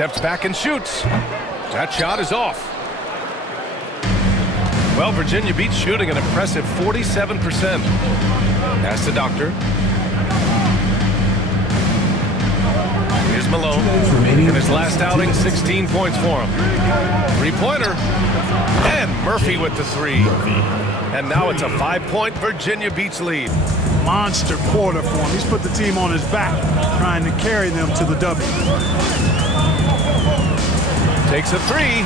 Steps back and shoots. That shot is off. Well, Virginia Beach shooting an impressive 47%. Pass to Doctor. Here's Malone. In his last outing, 16 points for him. Three-pointer. And Murphy with the three. And now it's a 5-point Virginia Beach lead. Monster quarter for him. He's put the team on his back, trying to carry them to the W. Takes a three.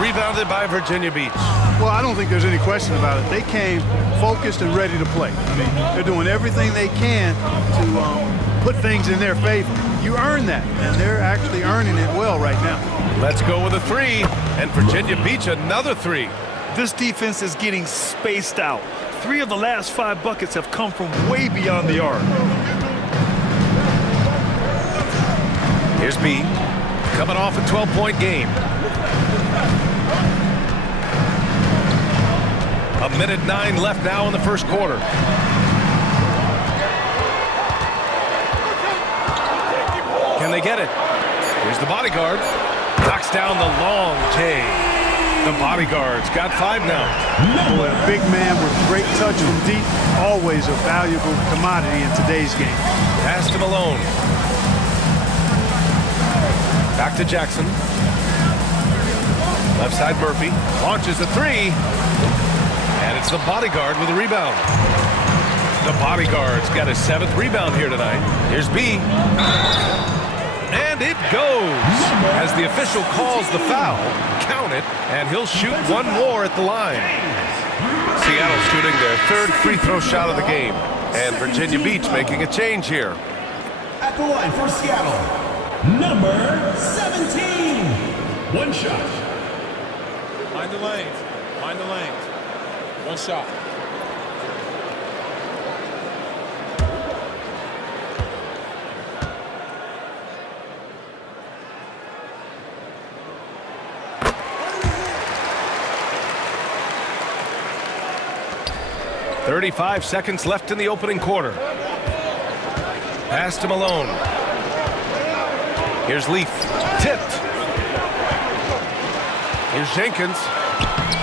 Rebounded by Virginia Beach. Well, I don't think there's any question about it. They came focused and ready to play. I mean, they're doing everything they can to put things in their favor. You earn that, and they're actually earning it well right now. Let's go with a three, and Virginia Beach another three. This defense is getting spaced out. 3 of the last 5 buckets have come from way beyond the arc. Here's B, coming off a 12-point game. A minute 9 left now in the first quarter. Can they get it? Here's the bodyguard. Knocks down the long J. The bodyguard's got 5 now. Boy, a big man with great touch from deep, always a valuable commodity in today's game. Pass to Malone. Back to Jackson. Left side Murphy. Launches a three. And it's the bodyguard with a rebound. The bodyguard's got his 7th rebound here tonight. Here's B. And it goes. As the official calls the foul, count it, and he'll shoot one more at the line. Seattle shooting their 3rd free throw shot of the game. And Virginia Beach making a change here. At the line for Seattle, number 17. One shot. Mind the lanes. Mind the lanes. One shot. .35 seconds left in the opening quarter. Pass to Malone. Here's Leaf. Tipped. Here's Jenkins.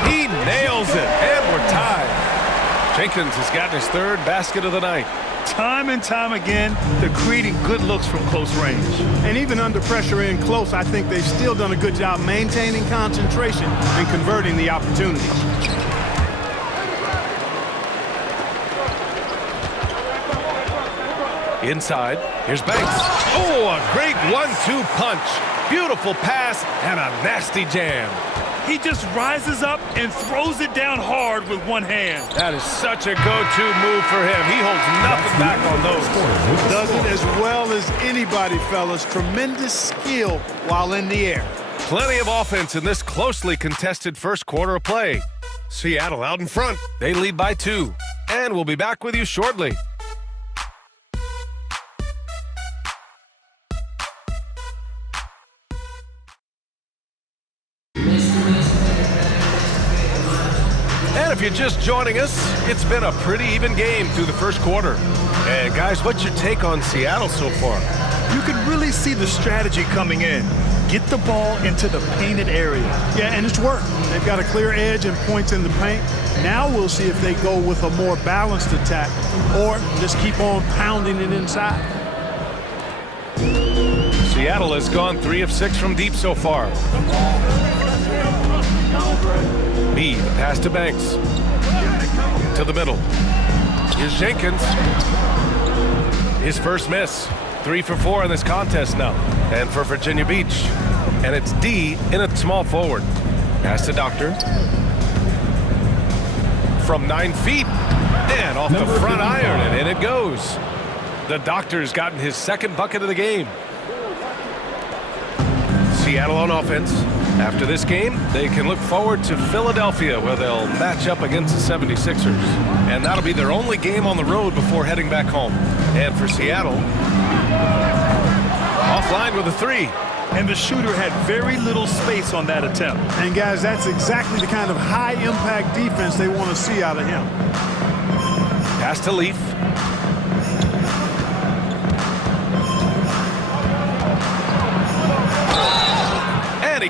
He nails it, and we're tied. Jenkins has gotten his 3rd basket of the night. Time and time again, they're creating good looks from close range. And even under pressure in close, I think they've still done a good job maintaining concentration and converting the opportunities. Inside, here's Banks. Oh, a great 1-2 punch. Beautiful pass and a nasty jam. He just rises up and throws it down hard with one hand. That is such a go-to move for him. He holds nothing back on those. Does it as well as anybody, fellas. Tremendous skill while in the air. Plenty of offense in this closely contested first quarter of play. Seattle out in front. They lead by 2. And we'll be back with you shortly. And if you're just joining us, it's been a pretty even game through the first quarter. And guys, what's your take on Seattle so far? You can really see the strategy coming in. Get the ball into the painted area. Yeah, and it's worked. They've got a clear edge and points in the paint. Now we'll see if they go with a more balanced attack or just keep on pounding it inside. Seattle has gone 3 of 6 from deep so far. B, the pass to Banks. To the middle. Here's Jenkins. His first miss. 3 for 4 in this contest now. And for Virginia Beach. And it's D in a small forward. Pass to Doctor. From 9 feet. And off the front iron, and in it goes. The Doctor's gotten his 2nd bucket of the game. Seattle on offense. After this game, they can look forward to Philadelphia, where they'll match up against the 76ers. And that'll be their only game on the road before heading back home. And for Seattle, offline with a 3. And the shooter had very little space on that attempt. And guys, that's exactly the kind of high-impact defense they want to see out of him. Pass to Leaf.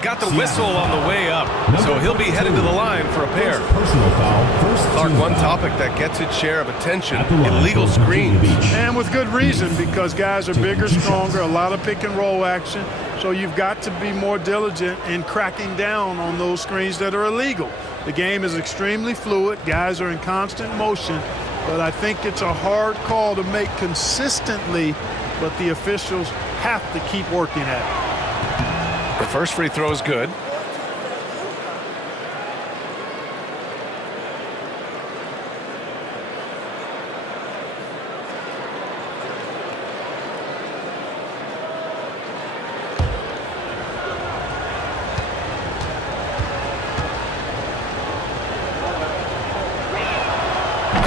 got the whistle on the way up, so he'll be headed to the line for a pair. Personal foul, first Clark, team one foul. topic that gets its share of attention, At the line illegal for Virginia screens. Beach. And with good reason, because guys are bigger, stronger, a lot of pick and roll action. So you've got to be more diligent in cracking down on those screens that are illegal. The game is extremely fluid. Guys are in constant motion, but I think it's a hard call to make consistently, but the officials have to keep working at it. The first free throw is good.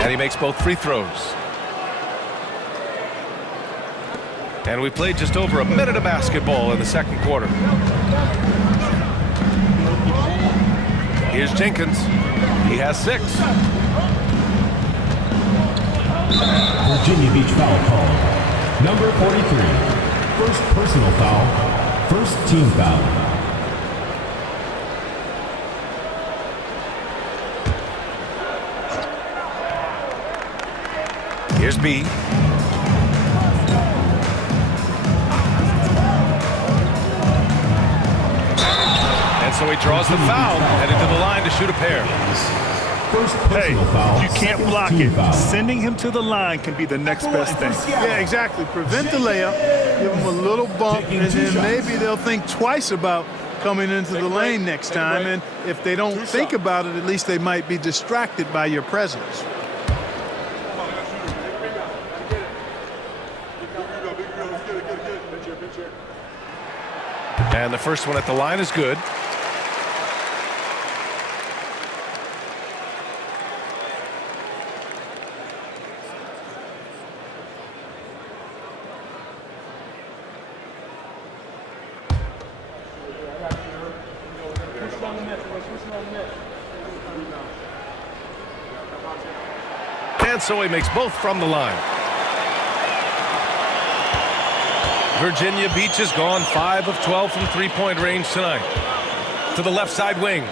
And he makes both free throws. And we played just over a minute of basketball in the second quarter. Here's Jenkins. He has 6. Virginia Beach foul call. Number 43. First personal foul. First team foul. Here's B. And so he draws the foul, headed to the line to shoot a pair. First Hey, personal foul. you can't second block team it. foul. Sending him to the line can be the next best thing. Yeah, exactly. Prevent the layup, give them a little bump, and then maybe they'll think twice about coming into the lane next time. And if they don't think about it, at least they might be distracted by your presence. And the first one at the line is good. And so he makes both from the line. Virginia Beach has gone 5 of 12 from three-point range tonight. To the left side wing.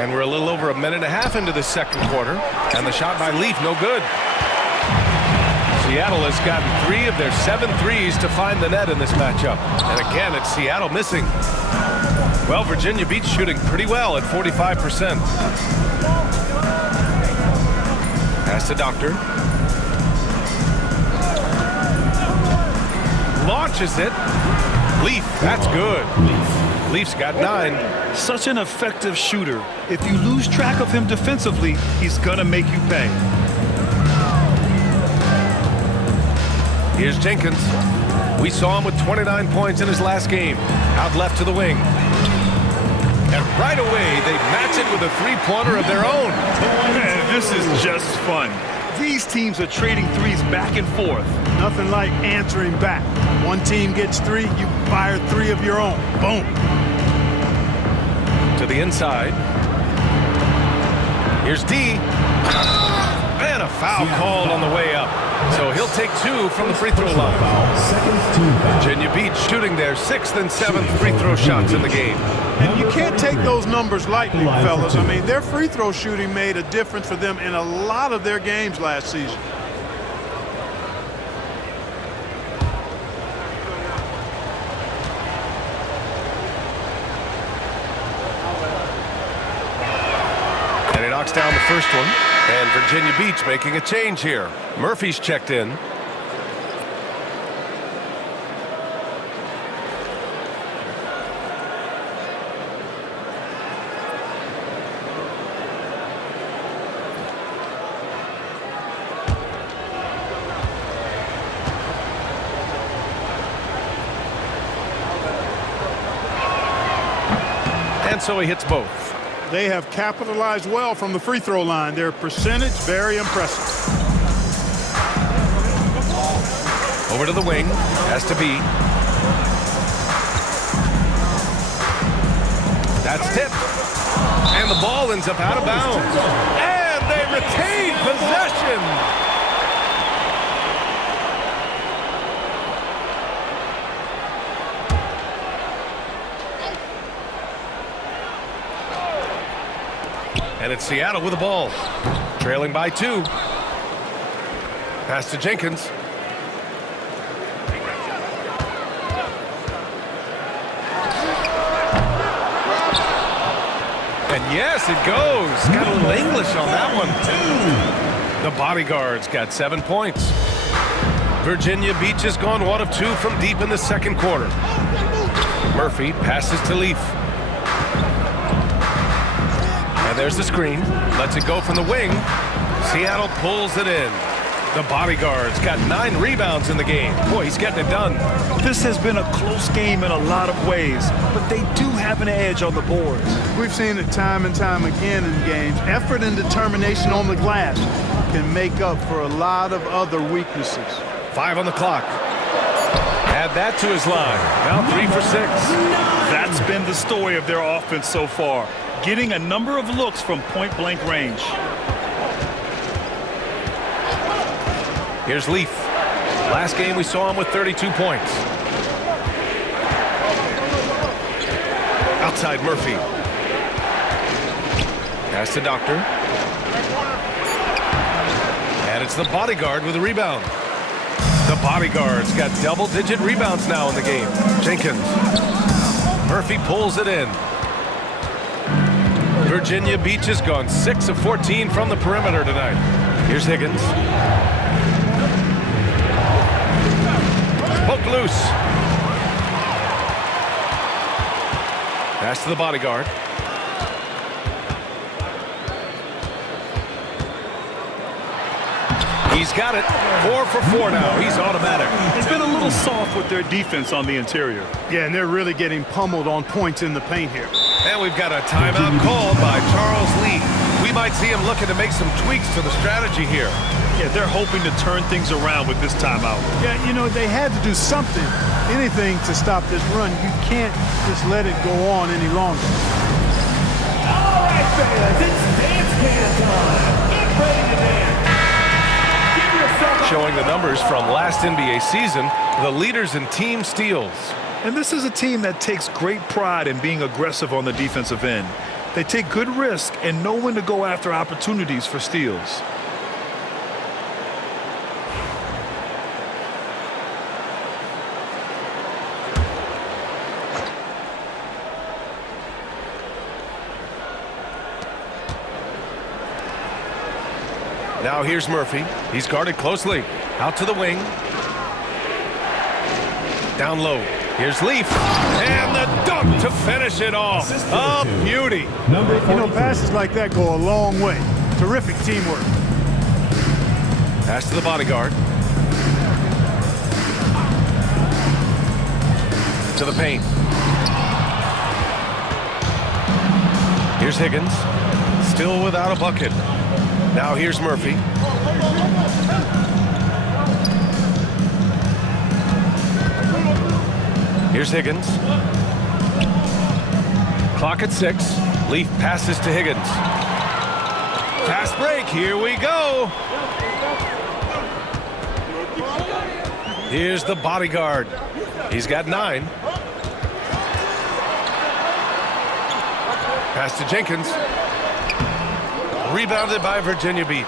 And we're a little over a minute and a half into the second quarter. And the shot by Leaf, no good. Seattle has gotten 3 of their 7 threes to find the net in this matchup. And again, it's Seattle missing. Well, Virginia Beach shooting pretty well at 45%. Pass to Doctor. Launches it. Leaf, that's good. Leaf's got 9. Such an effective shooter. If you lose track of him defensively, he's gonna make you pay. Here's Jenkins. We saw him with 29 points in his last game. Out left to the wing. And right away, they match it with a three-pointer of their own. Man, this is just fun. These teams are trading threes back and forth. Nothing like answering back. One team gets 3, you fire 3 of your own. Boom. To the inside. Here's D. And a foul called on the way up. So he'll take 2 from the free throw line. Foul, second team foul. Virginia Beach shooting their 6th and 7th free throw shots in the game. And you can't take those numbers lightly, Line for fellas. 2. I mean, their free throw shooting made a difference for them in a lot of their games last season. And he knocks down the first one. And Virginia Beach making a change here. Murphy's checked in. And so he hits both. They have capitalized well from the free throw line. Their percentage, very impressive. Over to the wing. Has to be. That's tipped. And the ball ends up out of bounds. And they retain possession. And it's Seattle with the ball. Trailing by 2. Pass to Jenkins. And yes, it goes. Got a little English on that one. The Bodyguards got 7 points. Virginia Beach has gone 1 of 2 from deep in the second quarter. Murphy passes to Leaf. And there's the screen. Lets it go from the wing. Seattle pulls it in. The Bodyguards got 9 rebounds in the game. Boy, he's getting it done. This has been a close game in a lot of ways, but they do have an edge on the boards. We've seen it time and time again in games. Effort and determination on the glass can make up for a lot of other weaknesses. 5 on the clock. Add that to his line. Now 3 for 6. That's been the story of their offense so far, getting a number of looks from point-blank range. Here's Leaf. Last game we saw him with 32 points. Outside Murphy. Pass to Doctor. And it's the Bodyguard with a rebound. The Bodyguards got double-digit rebounds now in the game. Jenkins. Murphy pulls it in. Virginia Beach has gone 6 of 14 from the perimeter tonight. Here's Higgins. Poke loose. Pass to the Bodyguard. He's got it. 4 for 4 now. He's automatic. It's been a little soft with their defense on the interior. Yeah, and they're really getting pummeled on points in the paint here. And we've got a timeout called by Charles Lee. We might see him looking to make some tweaks to the strategy here. Yeah, they're hoping to turn things around with this timeout. Yeah, you know, they had to do something, anything to stop this run. You can't just let it go on any longer. All right, fans, it's dance can time. Get ready to dance. Give yourself a... Showing the numbers from last NBA season, the leaders in team steals. And this is a team that takes great pride in being aggressive on the defensive end. They take good risk and know when to go after opportunities for steals. Now here's Murphy. He's guarded closely. Out to the wing. Down low. Here's Leaf. And the dunk to finish it off. A beauty. You know, passes like that go a long way. Terrific teamwork. Pass to the Bodyguard. To the paint. Here's Higgins. Still without a bucket. Now here's Murphy. Here's Higgins. Clock at 6. Leaf passes to Higgins. Fast break. Here we go. Here's the Bodyguard. He's got 9. Pass to Jenkins. Rebounded by Virginia Beach.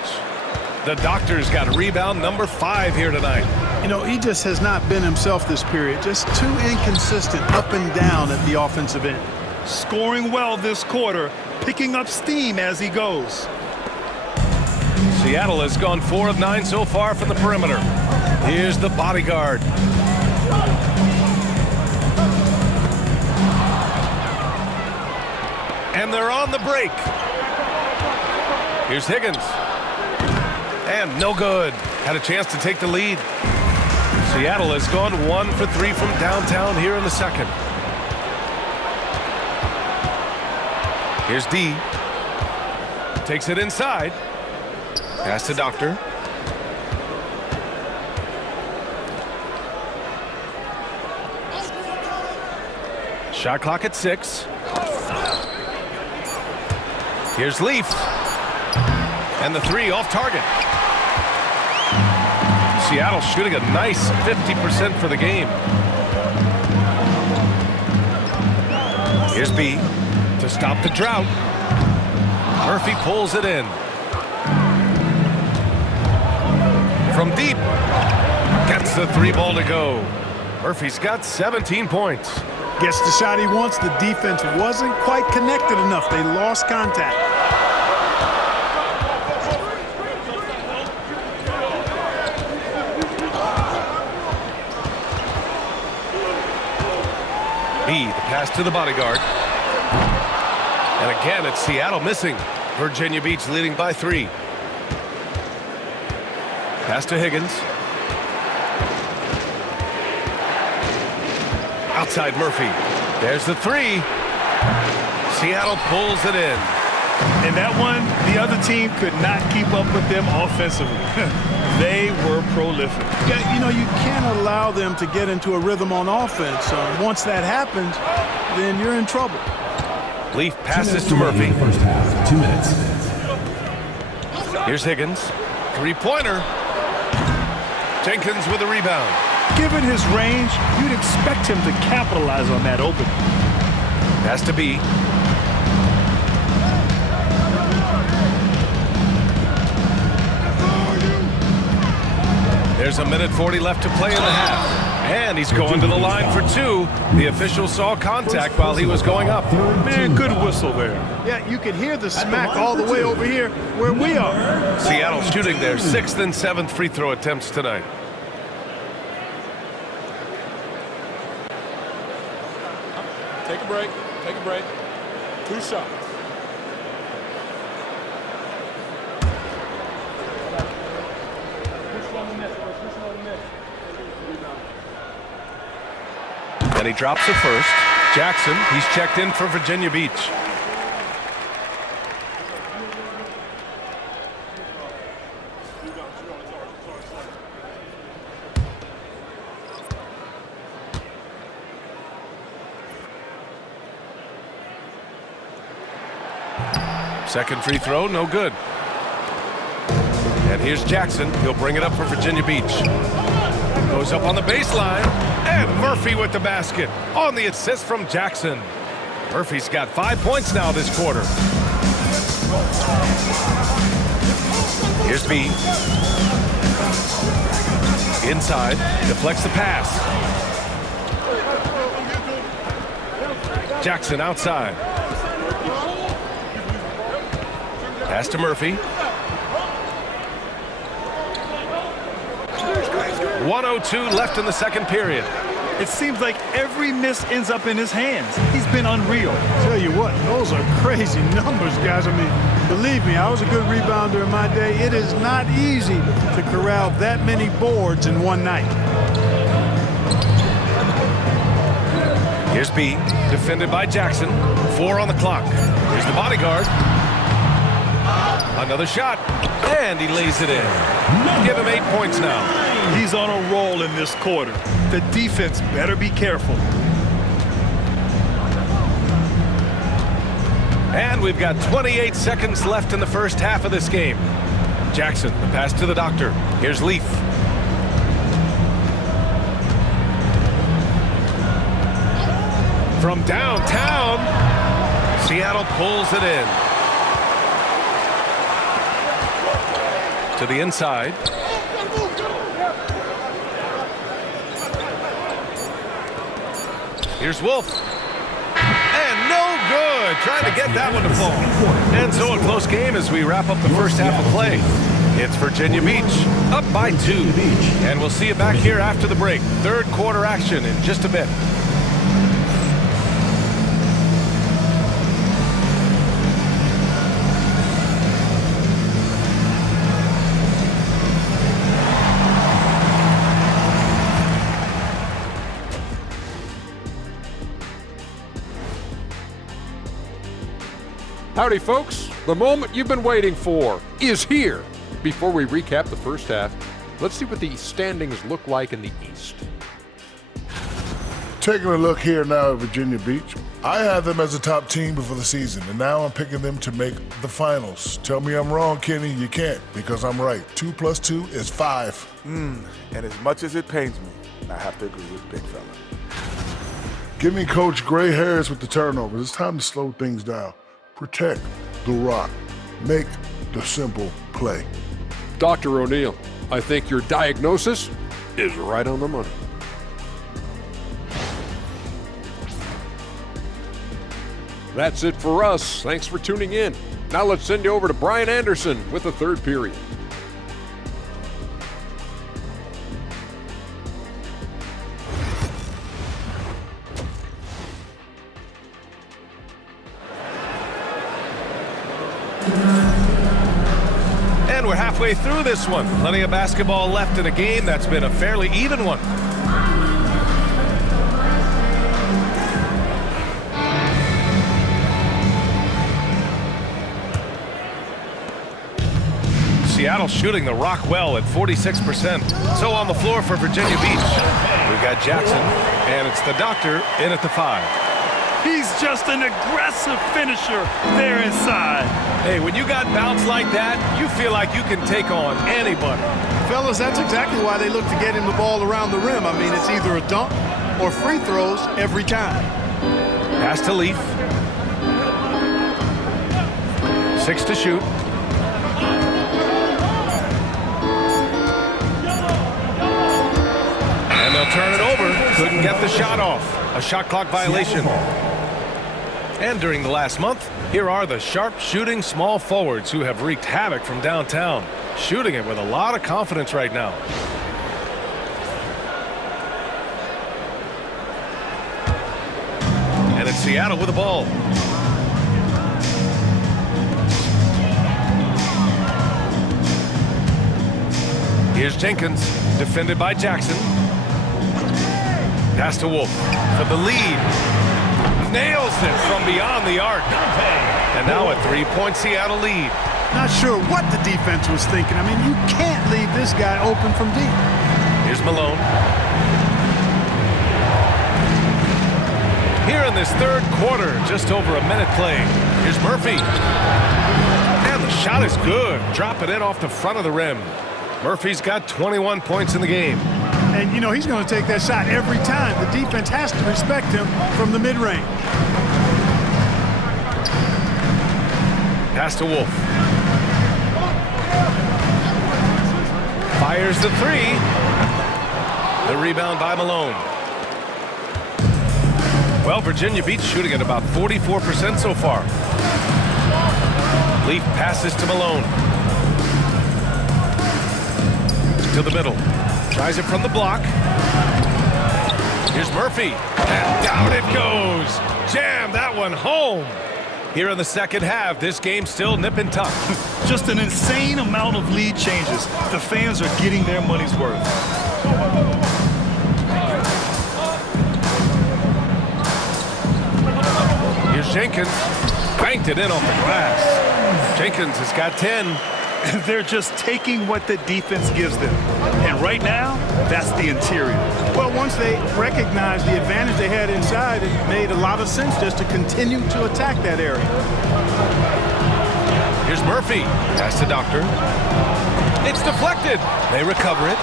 The Doctor's got rebound number 5 here tonight. You know, he just has not been himself this period. Just too inconsistent up and down at the offensive end. Scoring well this quarter, picking up steam as he goes. Seattle has gone 4 of 9 so far from the perimeter. Here's the Bodyguard. And they're on the break. Here's Higgins. And no good. Had a chance to take the lead. Seattle has gone 1 for 3 from downtown here in the second. Here's D. Takes it inside. Pass to Doctor. Shot clock at 6. Here's Leaf. And the 3 off target. Seattle shooting a nice 50% for the game. Here's B to stop the drought. Murphy pulls it in. From deep. Gets the 3 ball to go. Murphy's got 17 points. Gets the shot he wants. The defense wasn't quite connected enough. They lost contact. B, the pass to the bodyguard. And again, it's Seattle missing. Virginia Beach leading by 3. Pass to Higgins. Outside Murphy. There's the 3. Seattle pulls it in. And that one, the other team could not keep up with them offensively. They were prolific. Yeah, you know, you can't allow them to get into a rhythm on offense. Once that happens, then you're in trouble. Leaf passes to Murphy. First half, 2 minutes. Here's Higgins. 3-pointer. Jenkins with a rebound. Given his range, you'd expect him to capitalize on that opening. Pass to B. There's a minute 40 left to play in the half. And he's going to the line for 2. The official saw contact while he was going up. Man, good whistle there. Yeah, you can hear the smack all the way over here where we are. Seattle shooting their 6th and 7th free throw attempts tonight. Take a break. Take a break. 2 shots. And he drops it first. Jackson, he's checked in for Virginia Beach. Second free throw, no good. And here's Jackson. He'll bring it up for Virginia Beach. Goes up on the baseline. And Murphy with the basket on the assist from Jackson. Murphy's got 5 points now this quarter. Here's B. Inside, deflects the pass. Jackson outside. Pass to Murphy. 1:02 left in the second period. It seems like every miss ends up in his hands. He's been unreal. Tell you what, those are crazy numbers, guys. I mean, believe me, I was a good rebounder in my day. It is not easy to corral that many boards in one night. Here's B, defended by Jackson. 4 on the clock. Here's the bodyguard. Another shot, and he lays it in. Give him 8 points now. He's on a roll in this quarter. The defense better be careful. And we've got 28 seconds left in the first half of this game. Jackson, the pass to the doctor. Here's Leaf. From downtown, Seattle pulls it in. To the inside. Here's Wolf. And no good. Trying to get that one to fall. And so a close game as we wrap up the first half of play. It's Virginia Beach up by 2. And we'll see you back here after the break. Third quarter action in just a bit. Howdy, folks. The moment you've been waiting for is here. Before we recap the first half, let's see what the standings look like in the East. Taking a look here now at Virginia Beach, I had them as a top team before the season, and now I'm picking them to make the finals. Tell me I'm wrong, Kenny. You can't, because I'm right. 2 + 2 is 5. And as much as it pains me, I have to agree with Big Fella. Give me Coach gray hairs with the turnovers. It's time to slow things down. Protect the rock. make the simple play. Dr. O'Neill, I think your diagnosis is right on the money. That's it for us. Thanks for tuning in. Now let's send you over to Brian Anderson with the third period. And we're halfway through this one. Plenty of basketball left in a game that's been a fairly even one. Seattle shooting the rock well at 46%. So on the floor for Virginia Beach, we've got Jackson, and it's the doctor in at the 5. He's just an aggressive finisher there inside. Hey, when you got bounce like that, you feel like you can take on anybody. Fellas, that's exactly why they look to get him the ball around the rim. I mean, it's either a dunk or free throws every time. Pass to Leaf. 6 to shoot. And they'll turn it over. Couldn't get the shot off. A shot clock violation. And during the last month, here are the sharp-shooting small forwards who have wreaked havoc from downtown, shooting it with a lot of confidence right now. And it's Seattle with the ball. Here's Jenkins, defended by Jackson. Pass to Wolf for the lead. Nails it from beyond the arc. And now a 3-point Seattle lead. Not sure what the defense was thinking. I mean, you can't leave this guy open from deep. Here's Malone. Here in this third quarter, just over a minute played. Here's Murphy. And the shot is good. Drop it in off the front of the rim. Murphy's got 21 points in the game. And, you know, he's going to take that shot every time. The defense has to respect him from the mid-range. Pass to Wolf. Fires the 3. The rebound by Malone. Well, Virginia Beach shooting at about 44% so far. Leaf passes to Malone. To the middle. Tries it from the block. Here's Murphy. And down it goes. Jam that one home. Here in the second half, this game's still nip and tuck. Just an insane amount of lead changes. The fans are getting their money's worth. Here's Jenkins. Banked it in off the glass. Jenkins has got 10. They're just taking what the defense gives them. And right now, that's the interior. Well, once they recognized the advantage they had inside, it made a lot of sense just to continue to attack that area. Here's Murphy. Pass to Doctor. It's deflected. They recover it.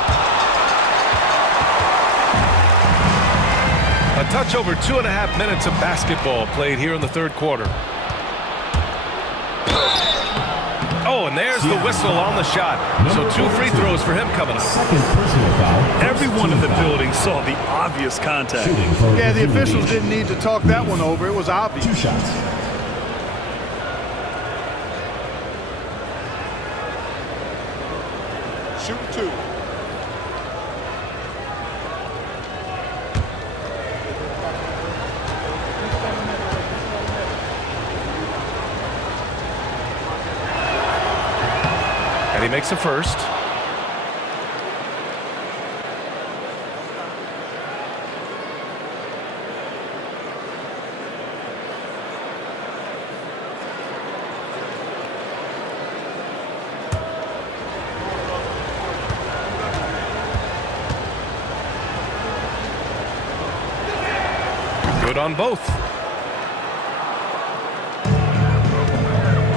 A touch over 2.5 minutes of basketball played here in the third quarter. Oh, and there's the whistle on the shot. So 2 free throws for him coming up. Everyone in the building saw the obvious contact. Yeah, the officials didn't need to talk that one over. It was obvious. 2 shots. Shoot 2. And he makes a first. Good on both.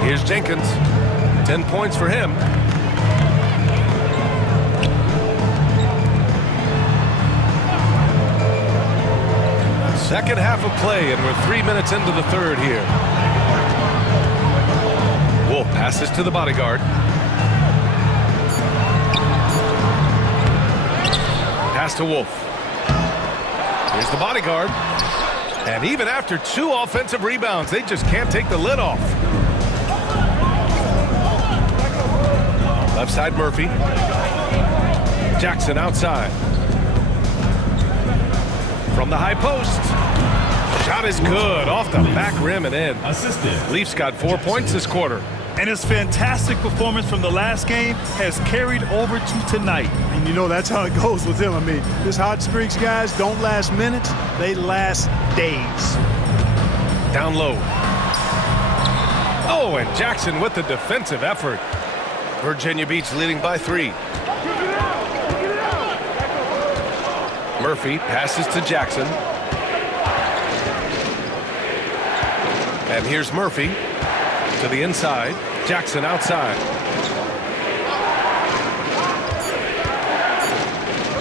Here's Jenkins. 10 points for him. Second half of play, and we're 3 minutes into the third here. Wolf Passes to the bodyguard. Pass to Wolf. Here's the bodyguard. And even after 2 offensive rebounds, they just can't take the lid off. Left side, Murphy. Jackson outside. From the high post. Shot is good. Off the back rim and in. Leafs got 4 points this quarter. And his fantastic performance from the last game has carried over to tonight. And you know that's how it goes with him. I mean, his hot streaks, guys, don't last minutes. They last days. Down low. Oh, and Jackson with the defensive effort. Virginia Beach leading by 3. Murphy passes to Jackson. And here's Murphy to the inside. Jackson outside.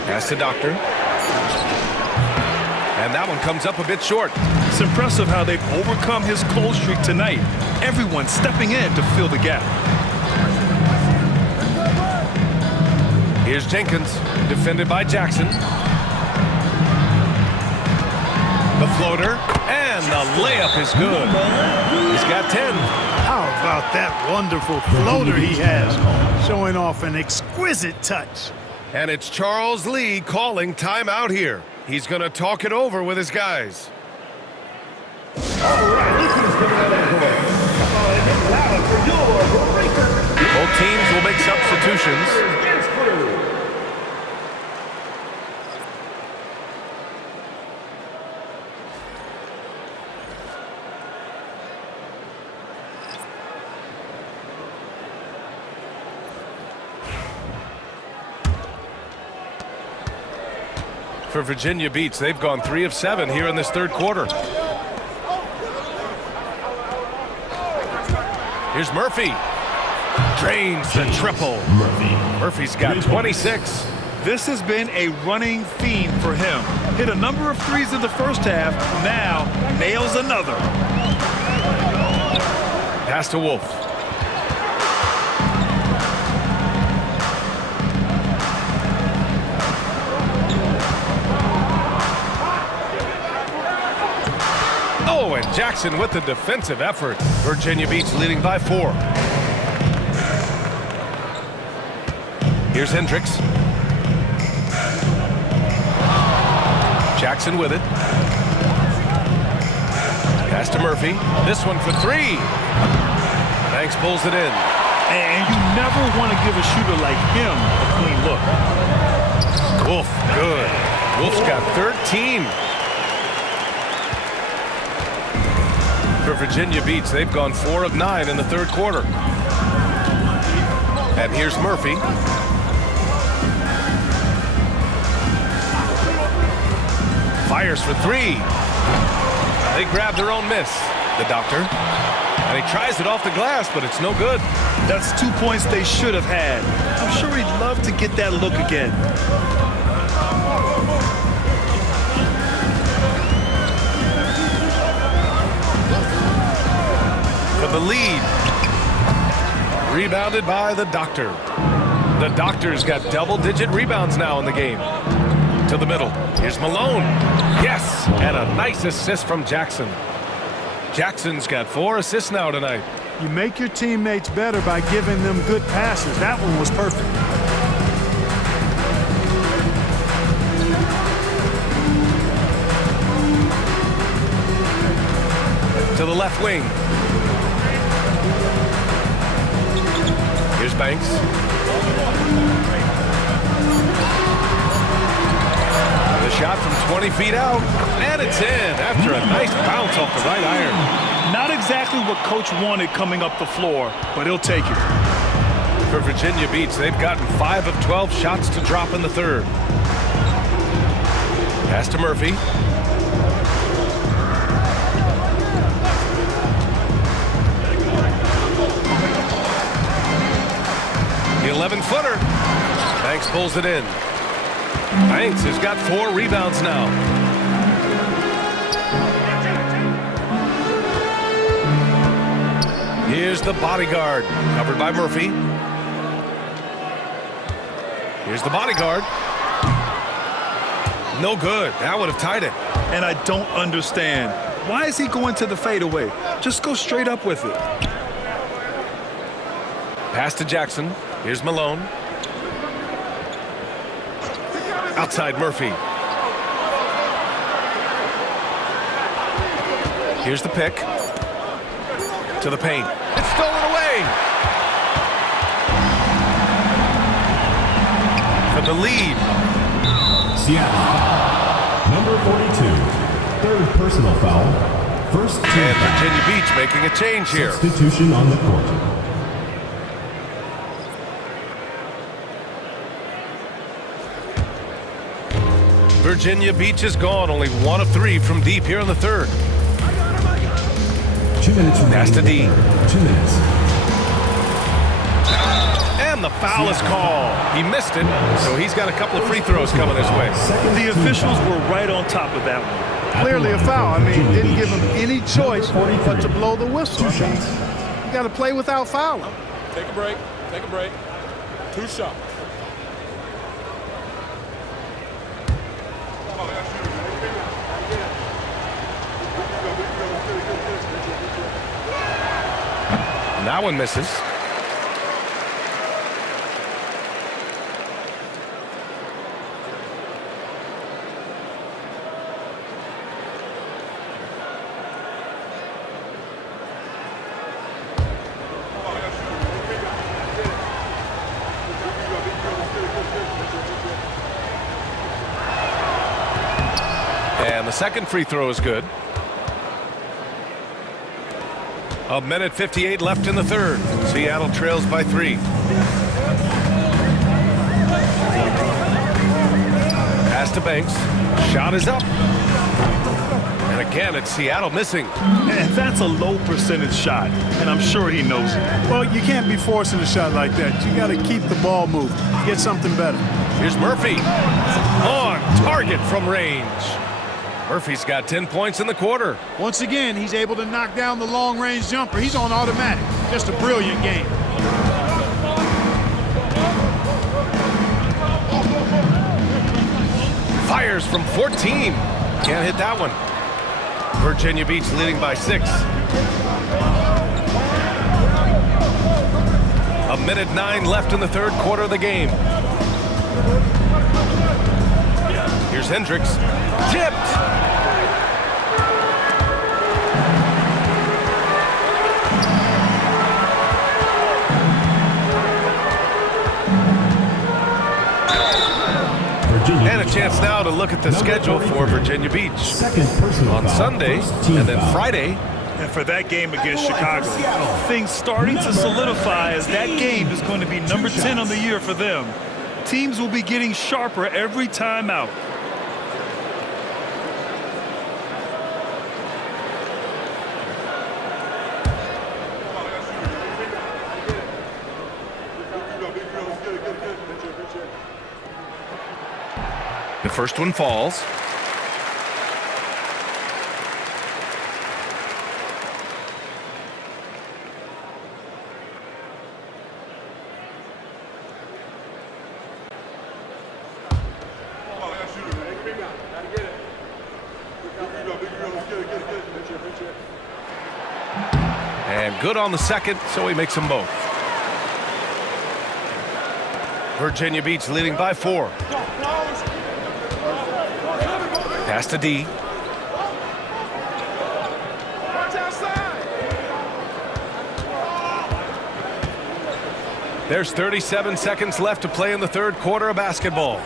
Pass to Doctor. And that one comes up a bit short. It's impressive how they've overcome his cold streak tonight. Everyone stepping in to fill the gap. Here's Jenkins, defended by Jackson. The floater, and the layup is good. He's got 10. How about that wonderful floater he has, showing off an exquisite touch. And it's Charles Lee calling timeout here. He's going to talk it over with his guys. Both teams will make substitutions. For Virginia Beach, they've gone 3 of 7 here in this third quarter. Here's Murphy. Drains the triple. Murphy's got 26. This has been a running theme for him. Hit a number of threes in the first half, now nails another. Pass to Wolf. Oh, and Jackson with the defensive effort. Virginia Beach leading by 4. Here's Hendricks. Jackson with it. Pass to Murphy. This one for 3. Banks pulls it in. And you never want to give a shooter like him a clean look. Wolf, good. Wolf's got 13. For Virginia Beach, they've gone 4 of 9 in the third quarter. And here's Murphy. Fires for 3. They grab their own miss. The Doctor. And he tries it off the glass, but it's no good. That's 2 points they should have had. I'm sure he'd love to get that look again. For the lead. Rebounded by the Doctor. The Doctor's got double-digit rebounds now in the game. To the middle. Here's Malone. Yes! And a nice assist from Jackson. Jackson's got 4 assists now tonight. You make your teammates better by giving them good passes. That one was perfect. To the left wing. Here's Banks. The shot from 20 feet out, and it's in after a nice bounce off the right iron. Not exactly what Coach wanted coming up the floor, but he'll take it. For Virginia Beach, they've gotten 5 of 12 shots to drop in the third. Pass to Murphy. The 11-footer. Banks pulls it in. Banks has got 4 rebounds now. Here's the bodyguard, covered by Murphy. Here's the bodyguard. No good. That would have tied it. And I don't understand. Why is he going to the fadeaway? Just go straight up with it. Pass to Jackson. Here's Malone. Outside Murphy. Here's the pick. To the paint. It's stolen away. For the lead. Seattle, number 42, third personal foul, first team And foul. Virginia Beach making a change here. Substitution on the court. Virginia Beach is gone. Only 1 of 3 from deep here in the third. 2 minutes remaining. Pass to D. 2 minutes. And the foul is called. He missed it, so he's got a couple of free throws coming his way. The officials were right on top of that one. Clearly a foul. I mean, didn't give him any choice but to blow the whistle. I mean, you got to play without fouling. Take a break. Take a break. 2 shots. That one misses. And the second free throw is good. 1:58 left in the third. Seattle trails by 3. Pass to Banks. Shot is up. And again, it's Seattle missing. And that's a low percentage shot, and I'm sure he knows it. Well, you can't be forcing a shot like that. You got to keep the ball moving. Get something better. Here's Murphy. On target from range. Murphy's got 10 points in the quarter. Once again, he's able to knock down the long-range jumper. He's on automatic. Just a brilliant game. Fires from 14. Can't hit that one. Virginia Beach leading by 6. 1:09 left in the third quarter of the game. Here's Hendricks. Tipped. And a chance now to look at the schedule for Virginia Beach. Second personal On foul, Sunday, first team and then foul. Friday. And for that game against Chicago, things starting to solidify as that game is going to be number 10 on the year for them. Teams will be getting sharper every time out. The first one falls. And good on the second, so he makes them both. Virginia Beach leading by 4. Pass to D. There's 37 seconds left to play in the third quarter of basketball.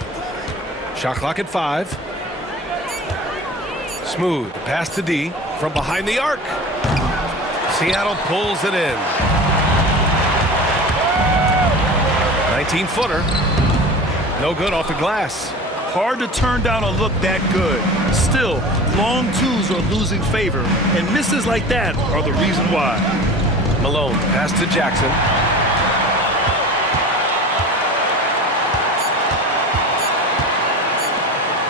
Shot clock at 5. Smooth pass to D from behind the arc. Seattle pulls it in. 19-footer. No good off the glass. Hard to turn down a look that good. Still, long twos are losing favor, and misses like that are the reason why. Malone pass to Jackson.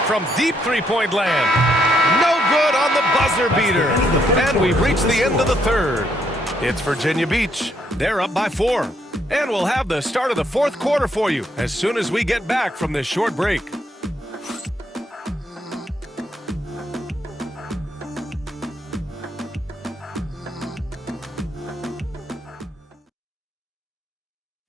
From deep three-point land. No good on the buzzer beater. And we've reached the end of the third. It's Virginia Beach. They're up by 4. And we'll have the start of the fourth quarter for you as soon as we get back from this short break.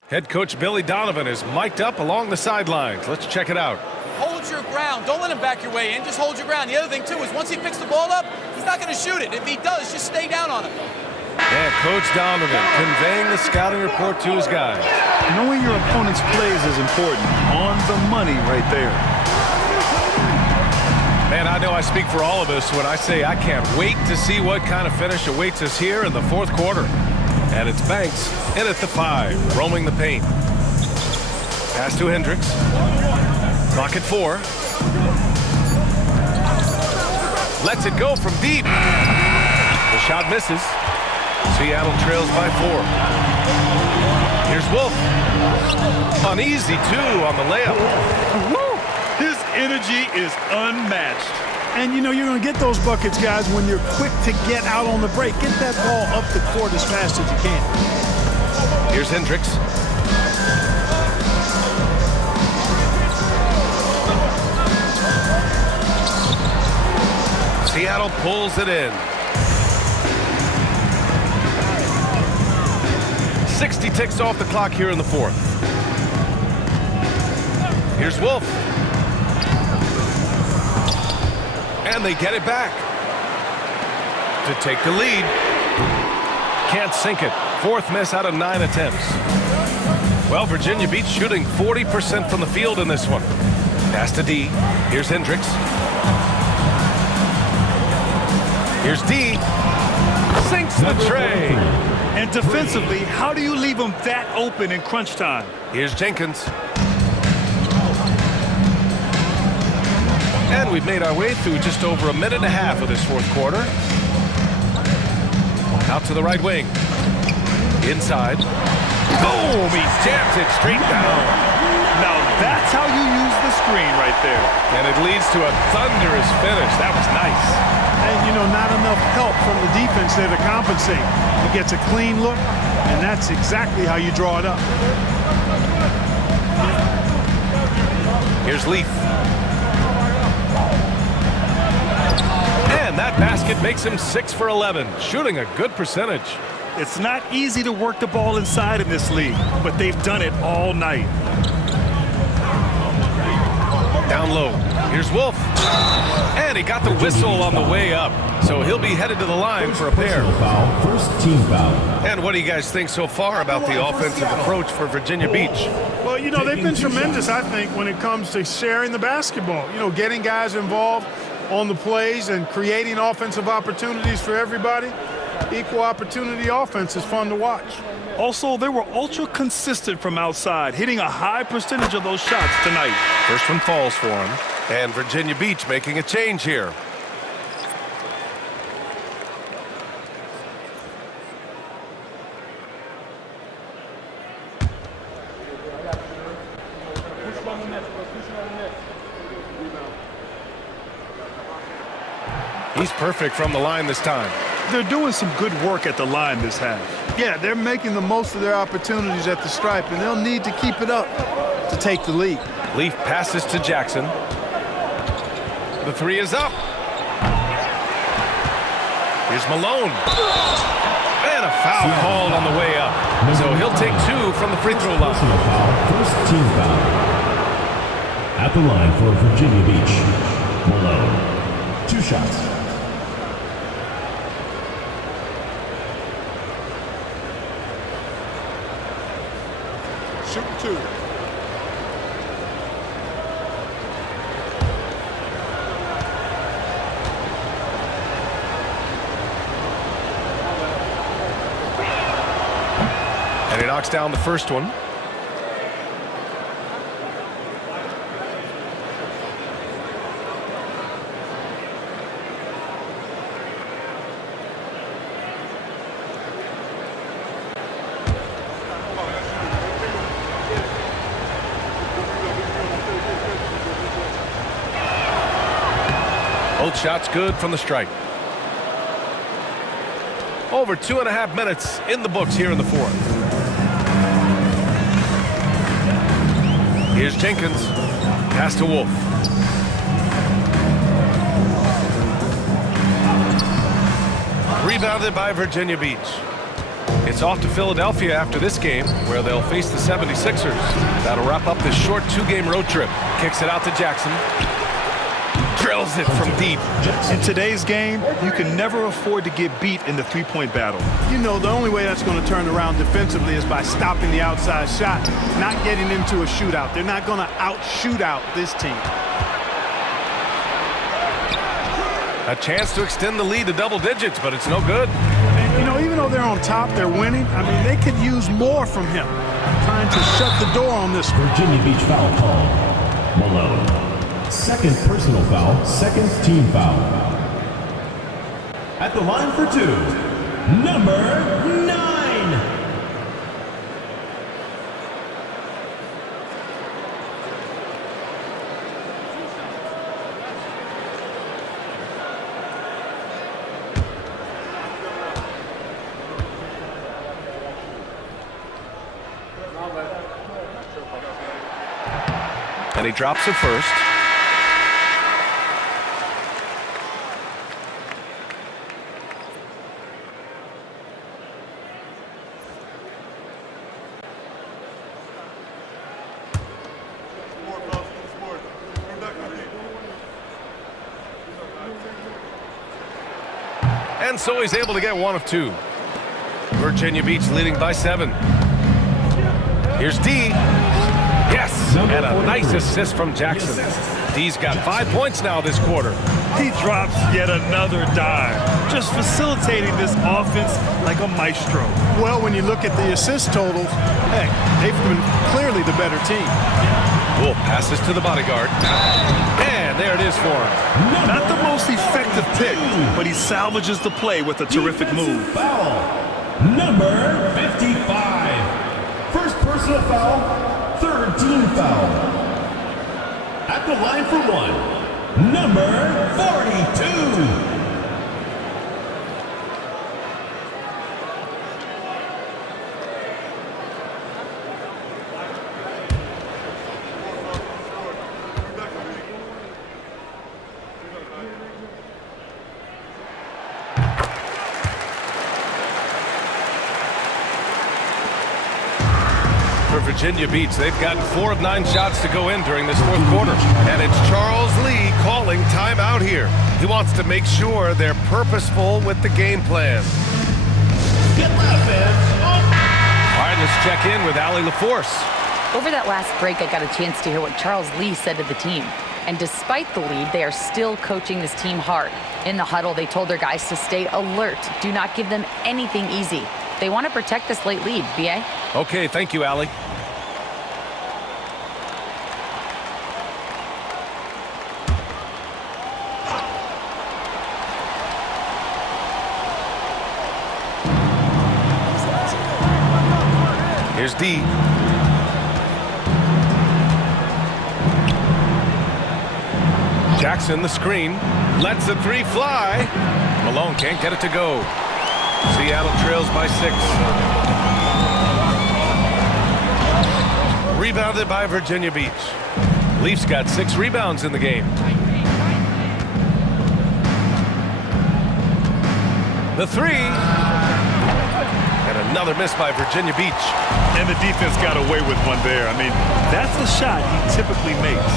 Head coach Billy Donovan is mic'd up along the sidelines. Let's check it out. Hold your ground. Don't let him back your way in. Just hold your ground. The other thing, too, is once he picks the ball up, he's not going to shoot it. If he does, just stay down on him. And Coach Donovan conveying the scouting report to his guys. Knowing your opponent's plays is important. On the money right there. Man, I know I speak for all of us when I say I can't wait to see what kind of finish awaits us here in the fourth quarter. And it's Banks in at the 5, roaming the paint. Pass to Hendricks. Clock at 4. Lets it go from deep. The shot misses. Seattle trails by 4. Here's Wolf. Uneasy, 2 on the layup. His energy is unmatched. And, you know, you're going to get those buckets, guys, when you're quick to get out on the break. Get that ball up the court as fast as you can. Here's Hendricks. Seattle pulls it in. 60 ticks off the clock here in the fourth. Here's Wolf. And they get it back to take the lead. Can't sink it. Fourth miss out of 9 attempts. Well, Virginia Beach shooting 40% from the field in this one. Pass to D. Here's Hendricks. Here's D. Sinks the tray. And defensively, how do you leave him that open in crunch time? Here's Jenkins. And we've made our way through just over a minute and a half of this fourth quarter. Out to the right wing. Inside. Boom! He jams it straight down. Now that's how you use the screen right there. And it leads to a thunderous finish. That was nice. And, you know, not enough help from the defense there to compensate. He gets a clean look, and that's exactly how you draw it up. Here's Leaf. And that basket makes him 6 for 11, shooting a good percentage. It's not easy to work the ball inside in this league, but they've done it all night. Down low. Here's Wolf. And he got the whistle on the way up, so he'll be headed to the line for a pair. First team foul. And what do you guys think so far about the offensive approach for Virginia Beach? Well, you know, they've been tremendous, I think, when it comes to sharing the basketball. You know, getting guys involved on the plays and creating offensive opportunities for everybody. Equal opportunity offense is fun to watch. Also, they were ultra consistent from outside, hitting a high percentage of those shots tonight. First one falls for him. And Virginia Beach making a change here. He's perfect from the line this time. They're doing some good work at the line this half. Yeah, they're making the most of their opportunities at the stripe, and they'll need to keep it up to take the lead. Leaf passes to Jackson. The 3 is up. Here's Malone. And a foul called on the way up. So he'll take 2 from the free throw line. First team foul. At the line for Virginia Beach. Malone. 2 shots. Shoot 2. And he knocks down the first one. Both shots good from the stripe. Over 2.5 minutes in the books here in the fourth. Here's Jenkins. Pass to Wolf. Rebounded by Virginia Beach. It's off to Philadelphia after this game, where they'll face the 76ers. That'll wrap up this short 2-game road trip. Kicks it out to Jackson. Drills it from deep. In today's game, you can never afford to get beat in the three-point battle. You know, the only way that's going to turn around defensively is by stopping the outside shot, not getting into a shootout. They're not going to out-shoot out this team. A chance to extend the lead to double digits, but it's no good. You know, even though they're on top, they're winning. I mean, they could use more from him. Trying to shut the door on this. Virginia Beach foul call. Malone. Second personal foul, second team foul. At the line for two, number 9. And he drops it first. And so he's able to get one of two. Virginia Beach leading by 7. Here's D. Yes, and a nice assist from Jackson. D's got 5 points now this quarter. He drops yet another dime, just facilitating this offense like a maestro. Well, when you look at the assist totals, heck, they've been clearly the better team. Wolf passes to the bodyguard. And there it is for him. Not the most effective pick, but he salvages the play with a terrific move. Foul, number 55. First personal foul, third team foul. At the line for one, number 42. Virginia Beach, they've gotten 4 of 9 shots to go in during this fourth quarter. And it's Charles Lee calling timeout here. He wants to make sure they're purposeful with the game plan. Get left, man. All right, let's check in with Allie LaForce. Over that last break, I got a chance to hear what Charles Lee said to the team. And despite the lead, they are still coaching this team hard. In the huddle, they told their guys to stay alert. Do not give them anything easy. They want to protect this late lead, BA. Okay, thank you, Allie. Here's D. Jackson, the screen, lets the 3 fly. Malone can't get it to go. Seattle trails by 6. Rebounded by Virginia Beach. Leafs got 6 rebounds in the game. The 3. And another miss by Virginia Beach. And the defense got away with one there. I mean, that's a shot he typically makes.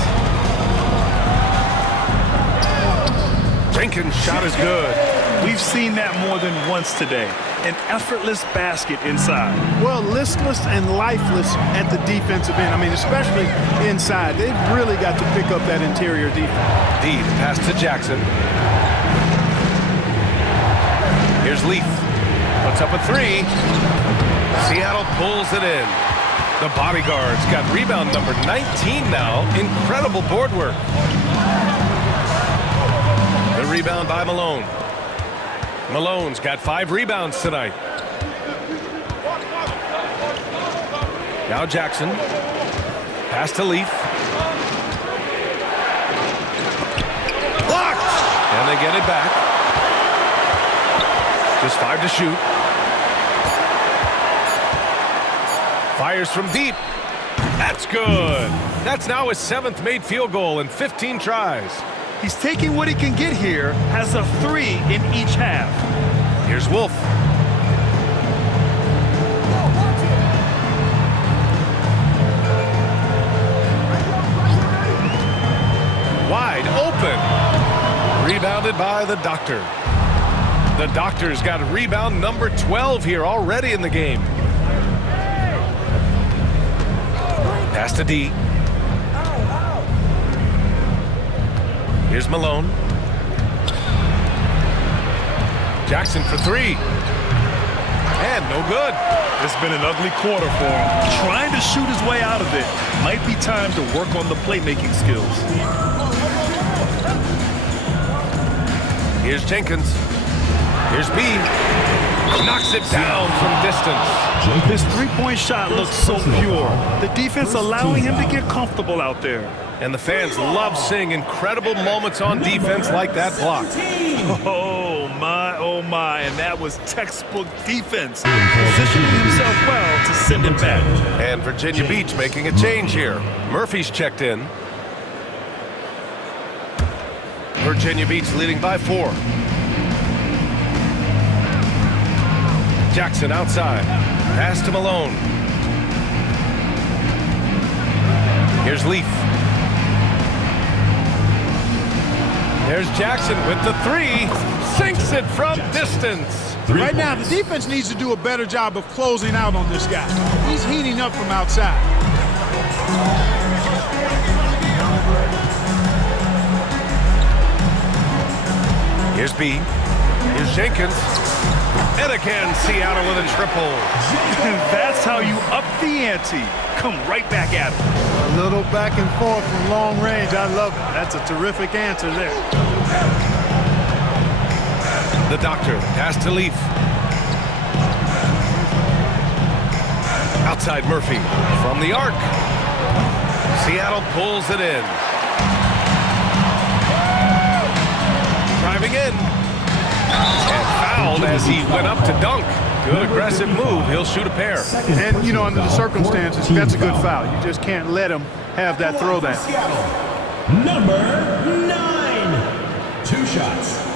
Jenkins' shot is good. We've seen that more than once today. An effortless basket inside. Well, listless and lifeless at the defensive end. I mean, especially inside. They've really got to pick up that interior defense. D to pass to Jackson. Here's Leaf. Puts up a 3. Seattle pulls it in. The bodyguard's got rebound number 19 now. Incredible board work. The rebound by Malone. Malone's got 5 rebounds tonight. Now Jackson. Pass to Leaf. Blocked! And they get it back. Just 5 to shoot. Fires from deep. That's good. That's now his 7th made field goal in 15 tries. He's taking what he can get here, has a 3 in each half. Here's Wolf. Wide open. Rebounded by the Doctor. The Doctor's got rebound number 12 here already in the game. Pass to D. Here's Malone. Jackson for 3. And no good. It's been an ugly quarter for him. Trying to shoot his way out of it. Might be time to work on the playmaking skills. Here's Jenkins. Here's B. Knocks it down from distance. His three-point shot looks so pure. The defense allowing him to get comfortable out there. And the fans love seeing incredible moments on defense like that block. Oh my, and that was textbook defense. Positioning himself well to send him back. And Virginia Beach making a change here. Murphy's checked in. Virginia Beach leading by 4. Jackson outside. Pass to Malone. Here's Leaf. There's Jackson with the 3. Sinks it from distance. Right now, the defense needs to do a better job of closing out on this guy. He's heating up from outside. Here's B. Here's Jenkins. And again, Seattle with a triple. That's how you up the ante. Come right back at him. A little back and forth from long range. I love it. That's a terrific answer there. The Doctor. Pass to Leaf. Outside Murphy. From the arc. Seattle pulls it in. Driving in. And fouled as he went up to dunk. Good aggressive move. He'll shoot a pair. And, you know, under the circumstances, that's a good foul. You just can't let him have that throwdown. Number 9. 2 shots.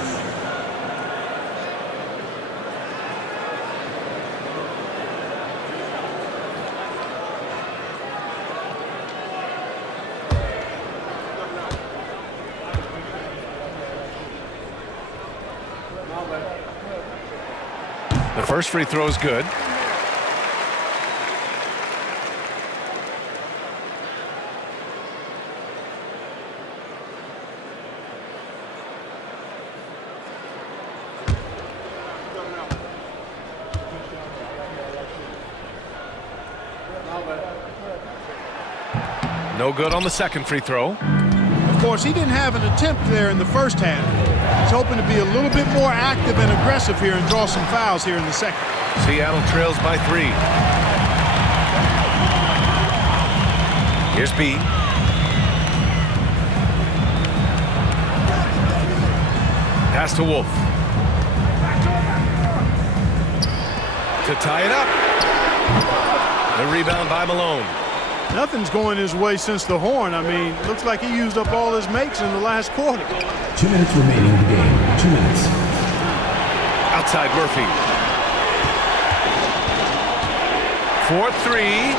The first free throw is good. No good on the second free throw. Of course, he didn't have an attempt there in the first half. He's hoping to be a little bit more active and aggressive here and draw some fouls here in the second. Seattle trails by 3. Here's B. Pass to Wolf. To tie it up. The rebound by Malone. Nothing's going his way since the horn. I mean, looks like he used up all his makes in the last quarter. 2 minutes remaining in the game. 2 minutes. Outside Murphy. 4-3.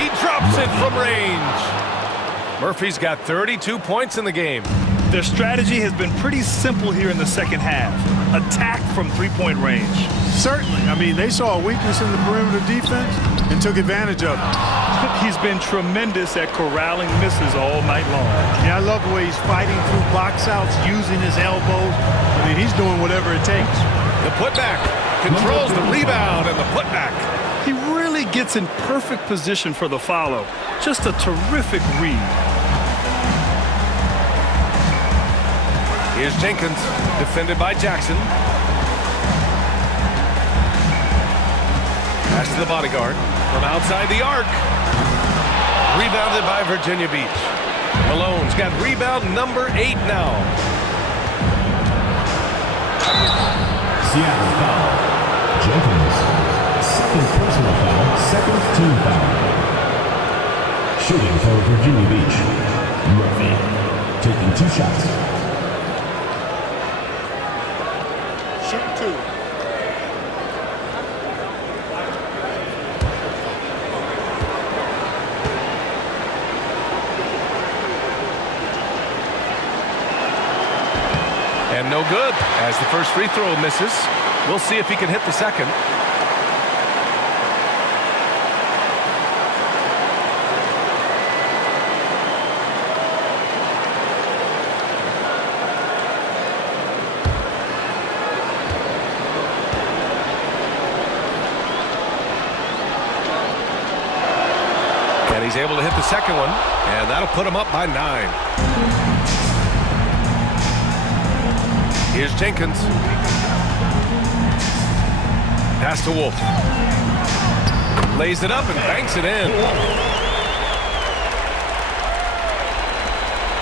He drops it from range. Murphy's got 32 points in the game. Their strategy has been pretty simple here in the second half. Attack from three-point range. Certainly. I mean, they saw a weakness in the perimeter defense and took advantage of it. He's been tremendous at corralling misses all night long. Yeah, I love the way he's fighting through box outs, using his elbows. I mean, he's doing whatever it takes. The putback controls the rebound and the putback. He really gets in perfect position for the follow. Just a terrific read. Here's Jenkins, defended by Jackson. Pass to the bodyguard from outside the arc. Rebounded by Virginia Beach. Malone's got rebound number 8 now. Seattle foul. second team foul. Shooting for Virginia Beach, Murphy, taking 2 shots. Shooting 2. And no good as the first free throw misses. We'll see if he can hit the second. And he's able to hit the second one, and that'll put him up by 9. Here's Jenkins. Pass to Wolf. Lays it up and banks it in.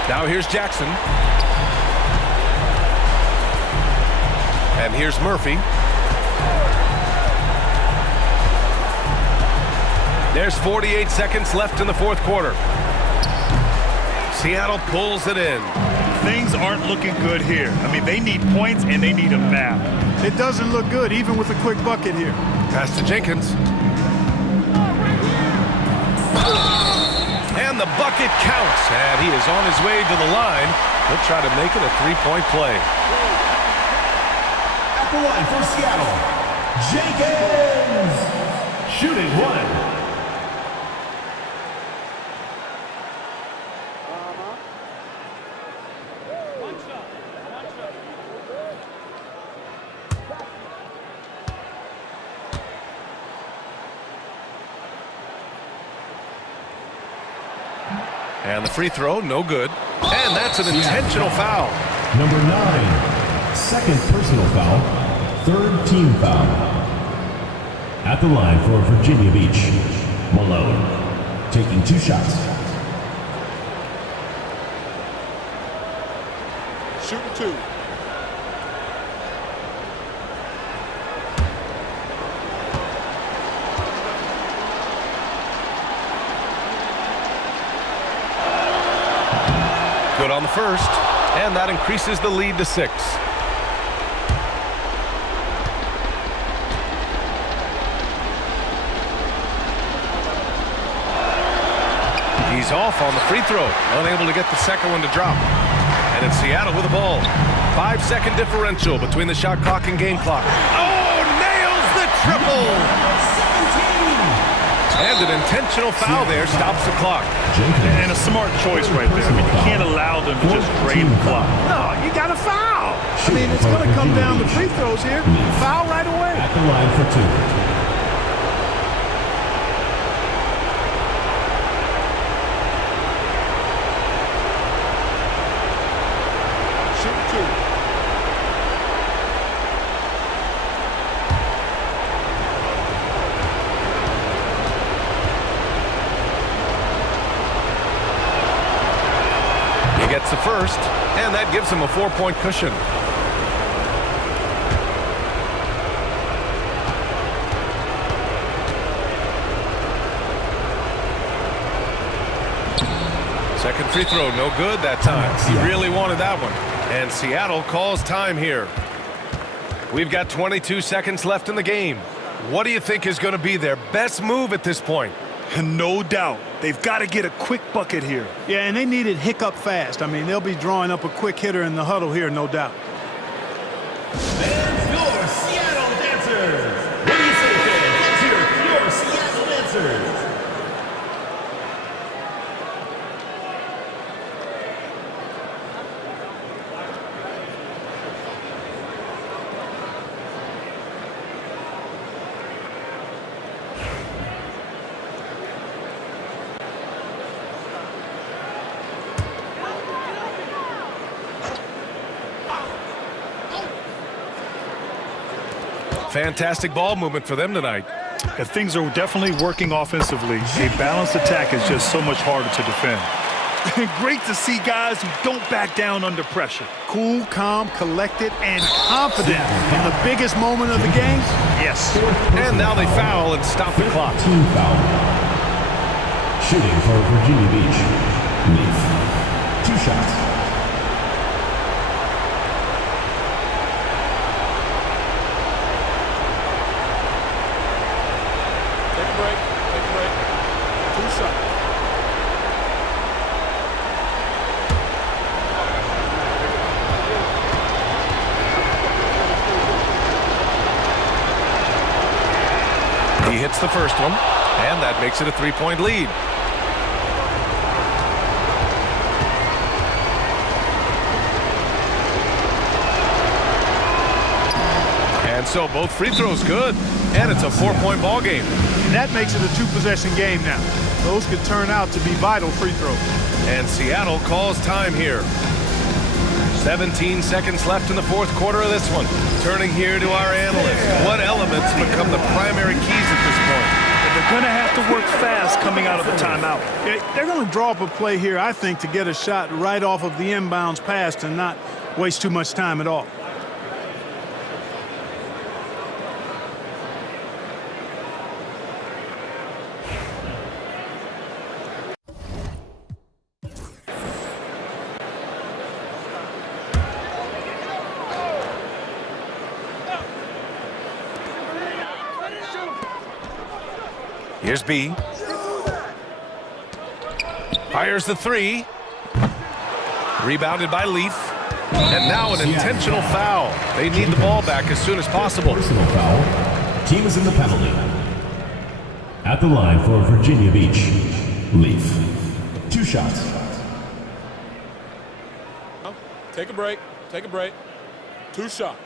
Now here's Jackson. And here's Murphy. There's 48 seconds left in the fourth quarter. Seattle pulls it in. Things aren't looking good here. I mean, they need points and they need them now. It doesn't look good, even with a quick bucket here. Pass to Jenkins. And the bucket counts. And he is on his way to the line. He'll try to make it a 3-point play. At the line for Seattle, Jenkins, shooting 1. And the free throw, no good. And that's an intentional foul. Number 9, second personal foul, third team foul. At the line for Virginia Beach, Malone, taking 2 shots. Shooting 2. Good on the first, and that increases the lead to 6. He's off on the free throw, unable to get the second one to drop. And it's Seattle with the ball. 5-second differential between the shot clock and game clock. Oh, nails the triple! And an intentional foul there stops the clock. And a smart choice right there. I mean, you can't allow them to just drain the clock. No, you got to foul. I mean, it's going to come down to free throws here. Foul right away. At the line for 2. Gets the first, and that gives him a 4-point cushion. Second free throw, no good that time. He really wanted that one. And Seattle calls time here. We've got 22 seconds left in the game. What do you think is going to be their best move at this point? No doubt. They've got to get a quick bucket here. Yeah, and they need it hiccup fast. I mean, they'll be drawing up a quick hitter in the huddle here, no doubt. And your Seattle Dancers. What do you say, fans? Let's hear your Seattle Dancers. Fantastic ball movement for them tonight. If things are definitely working offensively, a balanced attack is just so much harder to defend. been great to see guys who don't back down under pressure. Cool, calm, collected, and confident in the biggest moment of the game. Yes. And now they foul and stop the clock. Team foul. Shooting for Virginia Beach. Leaf. 2 shots. Take a break. Take a break. 2 shots. He hits the first one, and that makes it a 3-point lead. And so both free throws good, and it's a 4-point ball game. And that makes it a 2-possession game now. Those could turn out to be vital free throws. And Seattle calls time here. 17 seconds left in the fourth quarter of this one. Turning here to our analyst. What elements become the primary keys at this point? They're going to have to work fast coming out of the timeout. They're going to draw up a play here, I think, to get a shot right off of the inbounds pass and not waste too much time at all. Here's B. Fires the 3. Rebounded by Leaf. And now an intentional foul. They need the ball back as soon as possible. Personal foul. Team is in the penalty. At the line for Virginia Beach. Leaf. 2 shots. Take a break. Take a break. 2 shots.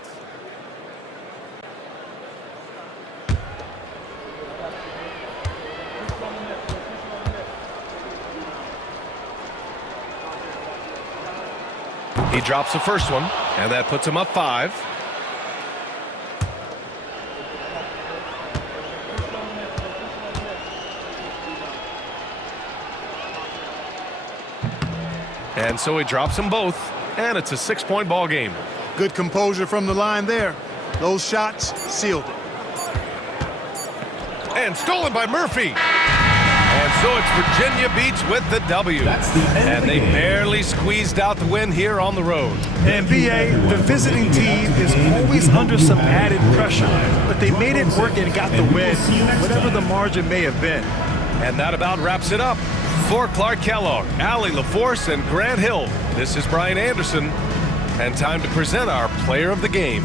He drops the first one, and that puts him up 5. And so he drops them both, and it's a 6-point ball game. Good composure from the line there. Those shots sealed it. And stolen by Murphy. And so it's Virginia Beach with the W. That's the end and of the they game. barely squeezed out the win here on the road. And BA, the visiting team is always under some added pressure, but they made it work and got the win, whatever the margin may have been. And that about wraps it up. For Clark Kellogg, Allie LaForce, and Grant Hill, this is Brian Anderson, and time to present our player of the game.